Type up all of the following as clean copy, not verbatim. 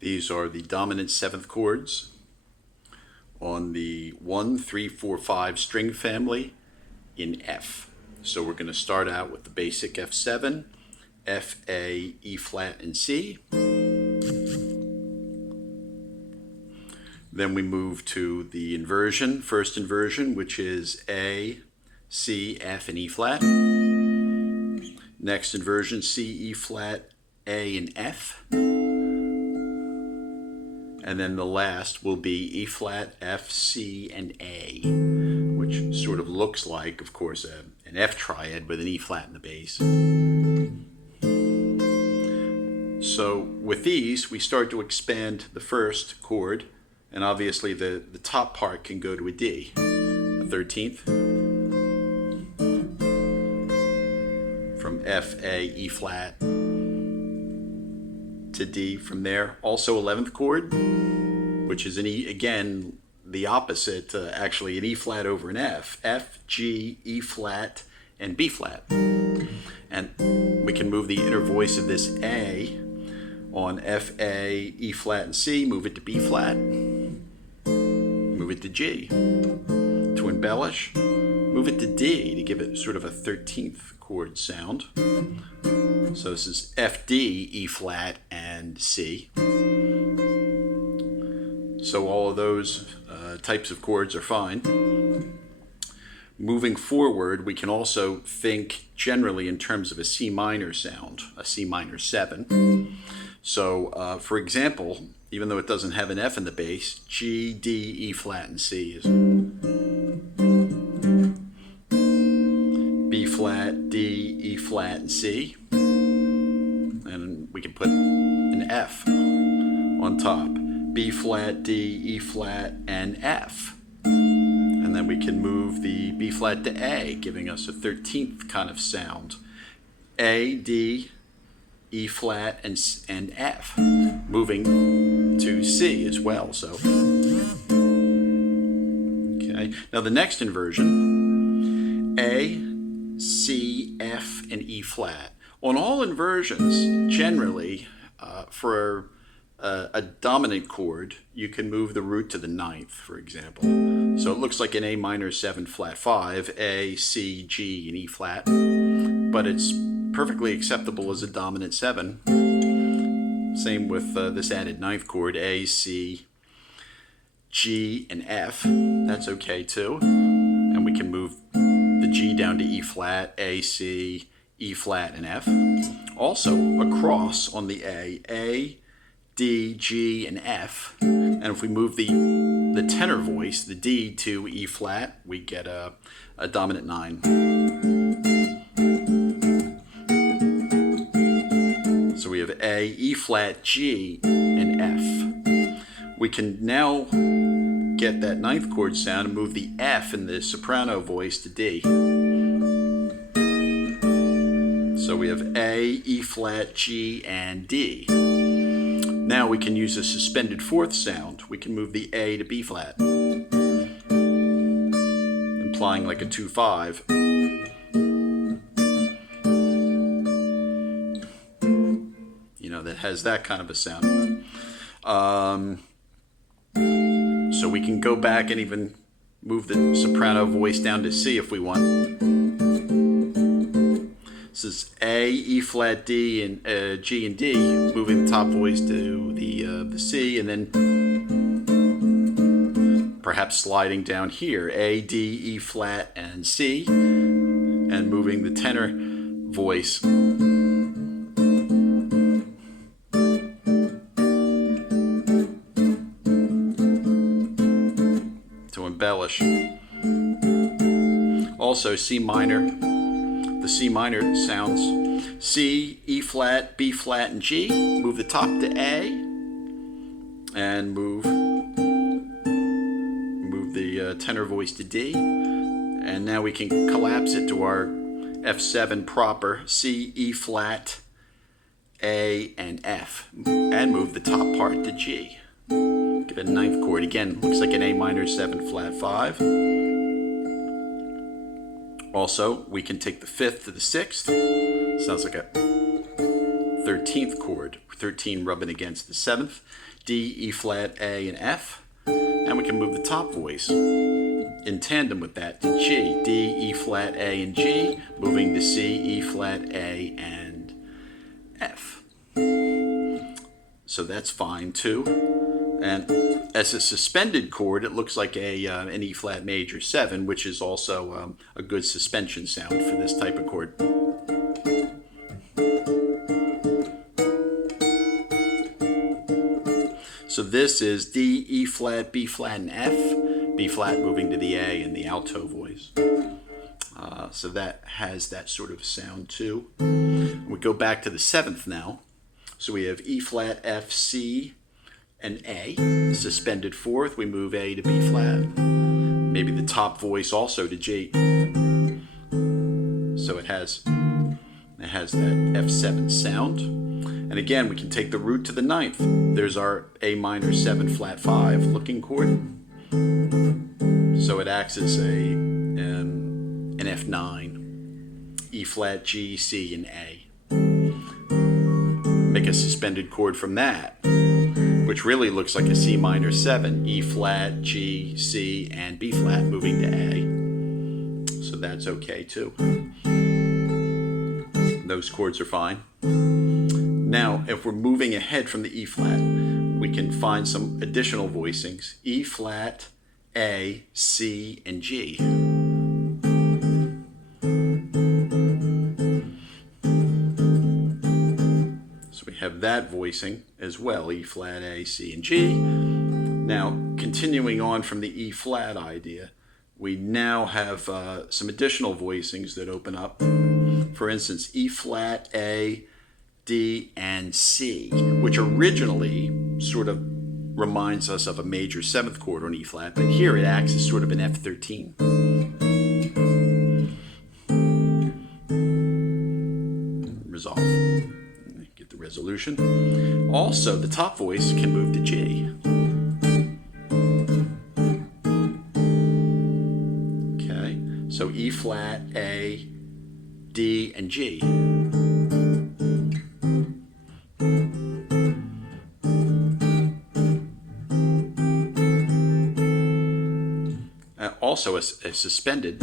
These are the dominant seventh chords on the 1, 3, 4, 5 string family in F. So we're going to start out with the basic F7, F, A, E flat, and C. Then we move to the inversion, first inversion, which is A, C, F, and E flat. Next inversion, C, E flat, A, and F. And then the last will be E flat, F, C, and A, which sort of looks like, of course, an F triad with an E flat in the bass. So with these, we start to expand the first chord, and obviously the top part can go to a D, a 13th, from F, A, E flat to D from there. Also 11th chord, which is an E, again, the opposite, actually an E flat over an F. F, G, E flat, and B flat. And we can move the inner voice of this A on F, A, E flat, and C, move it to B flat, move it to G. To embellish, move it to D to give it sort of a 13th chord sound. So this is F, D, E flat, and C. So all of those types of chords are fine. Moving forward, we can also think generally in terms of a C minor sound, a C minor 7. So, for example, even though it doesn't have an F in the bass, G, D, E flat, and C is B flat, D, E flat, and C. And we can put an F on top. B flat, D, E flat, and F. And then we can move the B flat to A, giving us a 13th kind of sound. A, D, E flat, and F, moving to C as well. So, okay. Now the next inversion, A, C, F, and E flat. On all inversions, generally, for a dominant chord, you can move the root to the 9th, for example. So it looks like an A minor 7 flat 5, A, C, G, and E flat, but it's perfectly acceptable as a dominant 7. Same with this added 9th chord, A, C, G, and F. That's okay too. And we can move the G down to E flat, A, C, E flat, and F. Also across on the A, D, G, and F. And if we move the tenor voice, the D, to E flat, we get a dominant 9. So we have A, E flat, G, and F. We can now get that 9th chord sound and move the F in the soprano voice to D. So we have A, E flat, G, and D. Now we can use a suspended 4th sound. We can move the A to B flat, implying like a 2-5. You know, that has that kind of a sound. So we can go back and even move the soprano voice down to C if we want. This is A, E flat, D, and G and D, moving the top voice to the C, and then perhaps sliding down here, A, D, E flat, and C, and moving the tenor voice to embellish. Also C minor. The C minor sounds C, E flat, B flat, and G. Move the top to A, and move the tenor voice to D. And now we can collapse it to our F7 proper, C, E flat, A, and F, and move the top part to G. Give it a 9th chord. Again, looks like an A minor 7 flat 5. Also, we can take the 5th to the 6th. Sounds like a 13th chord, 13 rubbing against the 7th, D, E flat, A, and F. And we can move the top voice in tandem with that to G, D, E flat, A, and G, moving to C, E flat, A, and F. So that's fine too. And as a suspended chord, it looks like an E flat major 7, which is also a good suspension sound for this type of chord. So this is D, E flat, B flat, and F. B flat moving to the A and the alto voice. So that has that sort of sound too. We go back to the 7th now. So we have E flat, F, C, and A. Suspended 4th, we move A to B flat. Maybe the top voice also to G. So it has that F7 sound. And again, we can take the root to the 9th. There's our A minor 7 flat 5 looking chord. So it acts as an F9, E flat, G, C, and A. Make a suspended chord from that, which really looks like a C minor 7, E flat, G, C, and B flat moving to A. So that's okay too. Those chords are fine. Now, if we're moving ahead from the E flat, we can find some additional voicings. E flat, A, C, and G. So we have that voicing as well, E flat, A, C, and G. Now, continuing on from the E flat idea, we now have some additional voicings that open up. For instance, E flat, A, D, and C, which originally sort of reminds us of a major 7th chord on E flat, but here it acts as sort of an F13. Resolve. Get the resolution. Also, the top voice can move to G. Okay, so E flat, A, D, and G. Also a suspended.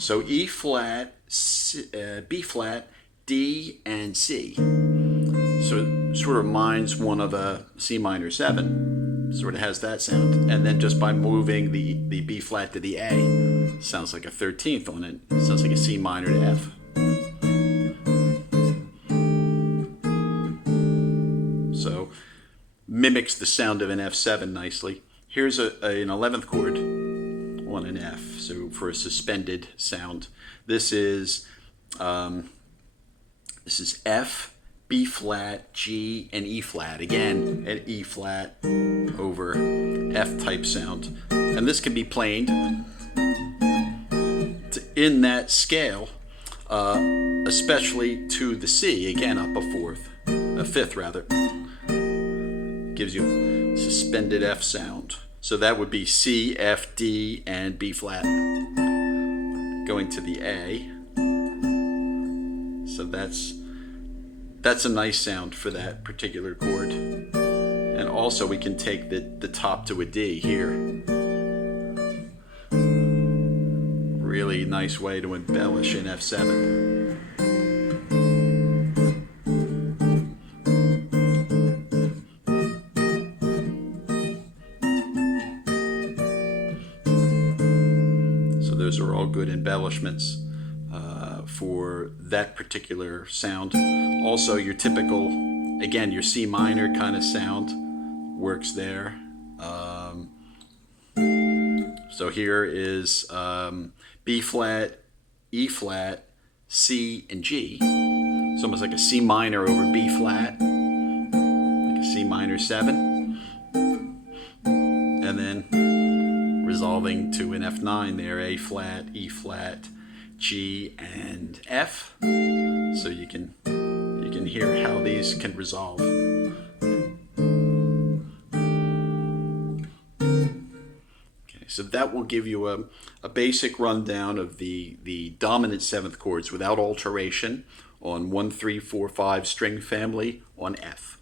So E flat, C, B flat, D, and C. So it sort of reminds one of a C minor 7. Sort of has that sound. And then just by moving the B flat to the A, sounds like a 13th on it. It sounds like a C minor to F. So mimics the sound of an F7 nicely. Here's an 11th chord on an F, so for a suspended sound. This is F, B flat, G, and E flat. Again, an E flat over F type sound. And this can be planed in that scale, especially to the C, again up a fifth rather. Gives you suspended F sound. So that would be C, F, D, and B flat. Going to the A. So that's a nice sound for that particular chord. And also we can take the top to a D here. Really nice way to embellish an F7. Those are all good embellishments for that particular sound. Also, your typical, again, your C minor kind of sound works there. So here is B flat, E flat, C, and G. It's almost like a C minor over B flat, like a C minor 7. And then resolving to an F9 there, A flat, E flat, G, and F. So you can hear how these can resolve. Okay, so that will give you a basic rundown of the dominant 7th chords without alteration on 1, 3, 4, 5 string family on F.